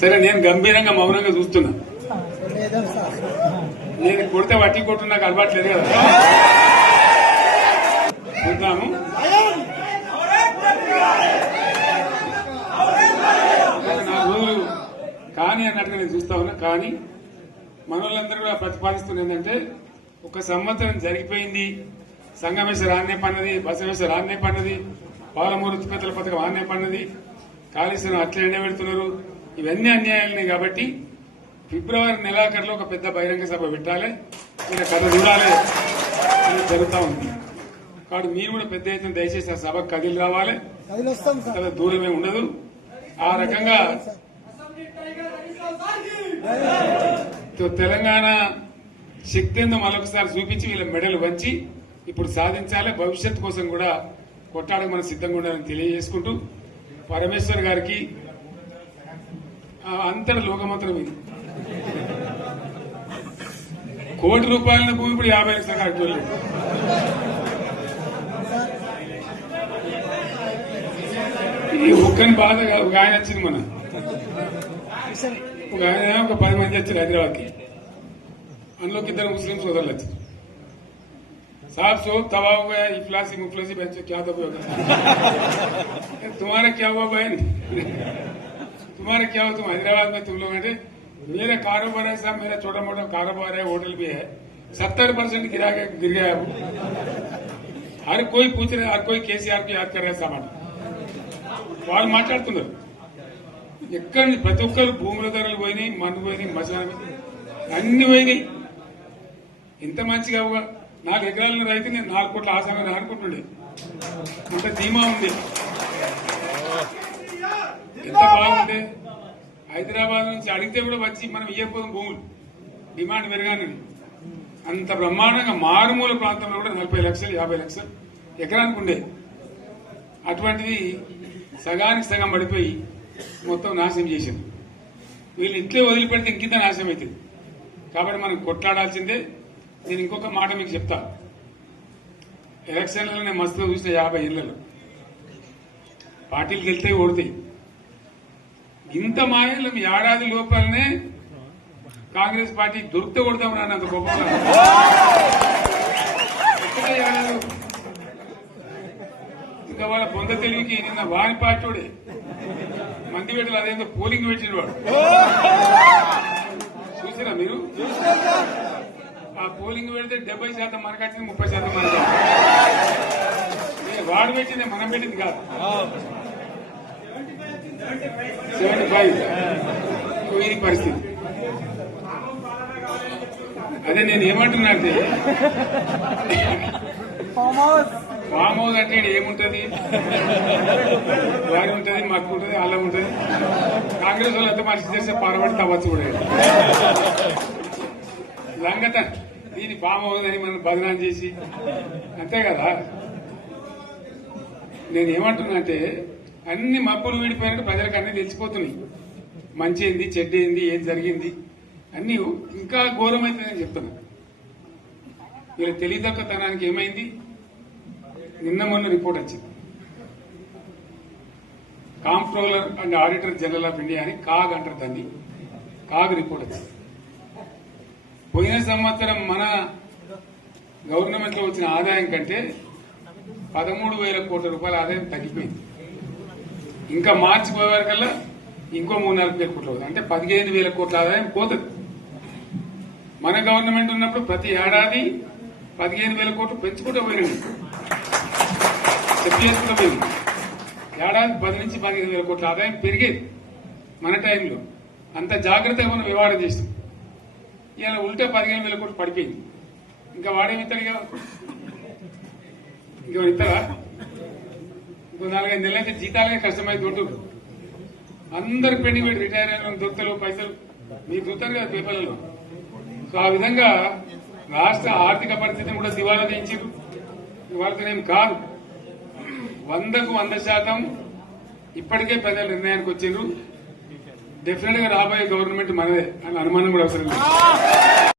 సరే నేను గంభీరంగా మౌనంగా చూస్తున్నా. నేను కొడితే వట్టి కొట్టు నాకు అలవాట్లేదు కదా. చూద్దాము. నా రోజులు కానీ అన్నట్టుగా నేను చూస్తా ఉన్నా. కానీ మనోళ్ళందరూ కూడా ప్రతిపాదిస్తున్న ఏంటంటే, ఒక సంవత్సరం జరిగిపోయింది, సంగమేశ్వర ఆన్నే పన్నది, బసవేశ్వర ఆన్నే పన్నది, పాలమూరు ఉత్పత్తుల పథకం ఆన్నే పన్నది, కాళేశ్వరం అట్లా ఎండబెడుతున్నారు, ఇవన్నీ అన్యాయాలని. కాబట్టి ఫిబ్రవరి నెలాఖరులో ఒక పెద్ద బహిరంగ సభ పెట్టాలి, మీరు కథ చూడాలి అని జరుగుతూ ఉంది. కాబట్టి మీరు కూడా పెద్ద ఎత్తున దయచేసి ఆ సభకు కదిలి రావాలి, కదా దూరమే ఉండదు. ఆ రకంగా తెలంగాణ శక్తి ఏందో మరొకసారి చూపించి వీళ్ళ మెడలు వంచి ఇప్పుడు సాధించాలి. భవిష్యత్తు కోసం కూడా కొట్టాడకు మనం సిద్ధంగా ఉండాలని తెలియజేసుకుంటూ, పరమేశ్వర్ గారికి అంతటి లోకమంత్రం ఇది. కోటి రూపాయల భూమి ఇప్పుడు 50 లక్షల కట్టుకోలేదు. ఈ ఒక్కని బాధ ఒక ఆయన వచ్చింది, మన ఒక ఆయన ఒక 10 మంది వచ్చారు హైదరాబాద్కి. అందులోకి 2 ముస్లిం సోదరులు వచ్చారు. साहब शोक तबाह हो गया, इफलासी मुफलासी बच्चे क्या दबे होगा, तुम्हारा क्या हुआ बहन, तुम्हारा क्या हुआ, तुम हैदराबाद में तुम लोग हैं, मेरा कारोबार है साहब, मेरा छोटा मोटा कारोबार है, होटल भी है, 70% गिर गया अब. हर कोई पूछ रहे, हर कोई केसीआर को याद कर रहा है सामान. వాళ్ళు మాట్లాడుతున్నారు. ఎక్కడ ప్రతి ఒక్కరు భూముల ధరలు పోయినాయి, మన్ను పోయినాయి, మసాలా అన్ని పోయినాయి. ఎంత మంచిగా 4 ఎకరాల రైతు నేను 4 కోట్ల ఆసాగా అనుకుంటుండే, అంత ధీమా ఉంది, ఎంత బాగుండే. హైదరాబాద్ నుంచి అడిగితే కూడా వచ్చి మనం ఇవ్వకపోదాం భూములు, డిమాండ్ పెరగానని. అంత బ్రహ్మాండంగా మారుమూల ప్రాంతంలో కూడా 40 లక్షలు 50 లక్షలు ఎకరానికి ఉండే. అటువంటిది సగానికి సగం పడిపోయి మొత్తం నాశనం చేశారు. వీళ్ళు ఇంట్లో వదిలిపెడితే ఇంకింత నాశనం అవుతుంది. కాబట్టి మనం కొట్లాడాల్సిందే. నేను ఇంకొక మాట మీకు చెప్తా. ఎలక్షన్లలో నేను మస్తుగా చూసిన 50 ఏళ్లలో పార్టీలు గెలితే ఓడితాయి. ఇంత మాయలు ఏడాది లోపలనే కాంగ్రెస్ పార్టీ దొరికితే కొడతాం రానంత గొప్ప. ఇంకా వాళ్ళ పొంద తెలివికి నిన్న వాని పార్టీ మంది పెట్టాలి, అదేందో పోలింగ్ పెట్టిన వాడు చూసారా మీరు? ఆ పోలింగ్ పెడితే 70% మనకు వచ్చింది, 30% మనకి. వాడు పెట్టింది మనం పెట్టింది కాదు. 75 ఇది పరిస్థితి. అదే నేను ఏమంటున్నా అంటే, ఫామ్ హౌస్ అంటే ఏముంటది, వారి ఉంటది, మాకు ఉంటది, అల్లం ఉంటది. కాంగ్రెస్ వాళ్ళు అంతా మనిషి చేస్తే పారబడి తవ్వచ్చు కూడా లంగత. దీన్ని ఫామ్ హౌస్ అని మనం బదనాం చేసి అంతే కదా. నేను ఏమంటున్నా అంటే, అన్ని మబ్బులు వీడిపోయినట్టు ప్రజలకు అన్ని తెలిసిపోతున్నాయి. మంచి ఏంది, చెడ్డ ఏంది, ఏం జరిగింది అన్ని ఇంకా ఘోరమైందని చెప్తున్నా. వీళ్ళ తెలియదక్కతనానికి ఏమైంది? నిన్న మొన్న రిపోర్ట్ వచ్చింది. Comptroller and auditor general of India అని కాగ్ అంటారు దాన్ని. కాగ్ రిపోర్ట్ వచ్చింది. పోయిన సంవత్సరం మన గవర్నమెంట్ లో వచ్చిన ఆదాయం కంటే 13,000 కోట్ల రూపాయల ఆదాయం తగ్గిపోయింది. ఇంకా మార్చి పోయే వరకల్లా ఇంకో 3-4 కోట్ల అవుతుంది. అంటే 15,000 కోట్ల ఆదాయం పోతుంది. మన గవర్నమెంట్ ఉన్నప్పుడు ప్రతి ఏడాది 15,000 కోట్లు పెంచుకుంటూ పోయినండి, చెప్పేసుకుంటూ పోయింది. ఏడాది 10 నుంచి 15,000 కోట్ల ఆదాయం పెరిగేది మన టైంలో. అంత జాగ్రత్తగా మనం వ్యవహారం చేస్తాం. ఇలా ఉల్టా 15,000 కోట్లు పడిపోయింది. ఇంకా వాడేమిస్తాడుగా, ఇంకో ఇస్తారా? ఇంకో 4-5 నెలలైతే జీతాలే కష్టమైంది ఉంటుంది. అందరు పెండింగ్ పెట్టి రిటైర్ అయిన దొత్తలు పైసలు మీరు చూస్తారు కదా పేపర్లలో. సో ఆ విధంగా రాష్ట్ర ఆర్థిక పరిస్థితిని కూడా దివాలా తీయించారు. వాళ్ళతోనేం కాదు, 100కు 100% ఇప్పటికే ప్రజల నిర్ణయానికి వచ్చారు. డెఫినెట్ గా రాబోయే గవర్నమెంట్ మనదే అని అనుమానం కూడా అవసరం లేదు.